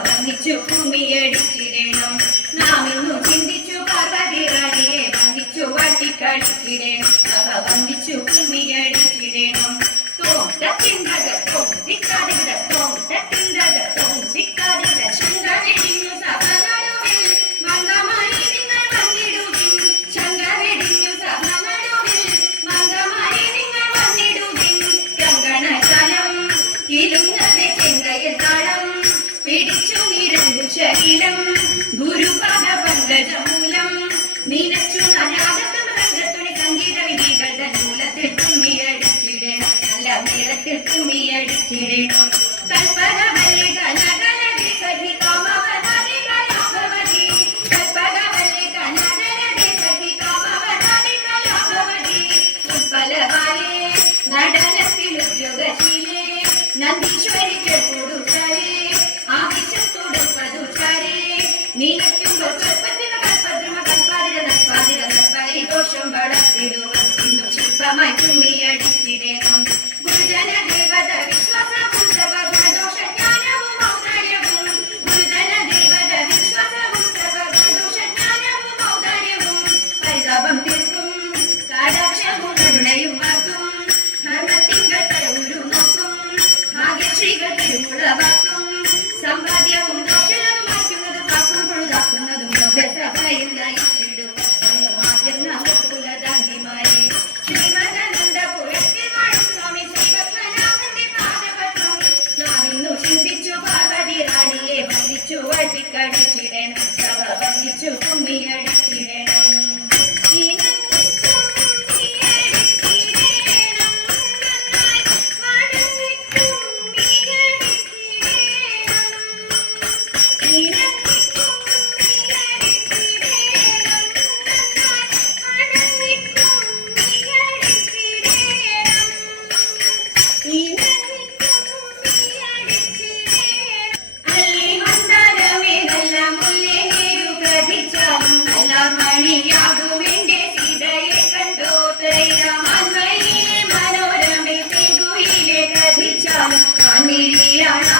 വന്നിച്ചു ഭൂമിയടിച്ചിടണം. നാം ഇന്നു ചിന്തിച്ചു പകതിരാളിയെ വന്നിച്ചു വട്ടിക്കളിച്ചിടണം അവ ഭംഗിച്ചു ഭൂമിയടിച്ചിടണം. തോണ്ട തിണ്ടക നിങ്ങൾ വന്നിടുവിൻ. ശങ്കരടിഞ്ഞു സഭ നടുവിൽ വന്നിടുവിൻ. ശരീരം ഗുരുപദ പങ്കജമൂലം നിനച്ചു നനാകത്തം രംഗത്തുണി സംഗീത വിധികളുടെ മൂലത്തിൽ തുമ്മിയടിച്ചിടണം നല്ല കൽപ്പന മനോരമയിൽ തെങ്കുയിലെ കഥിച്ചാലും കണ്ണിരിയാണ്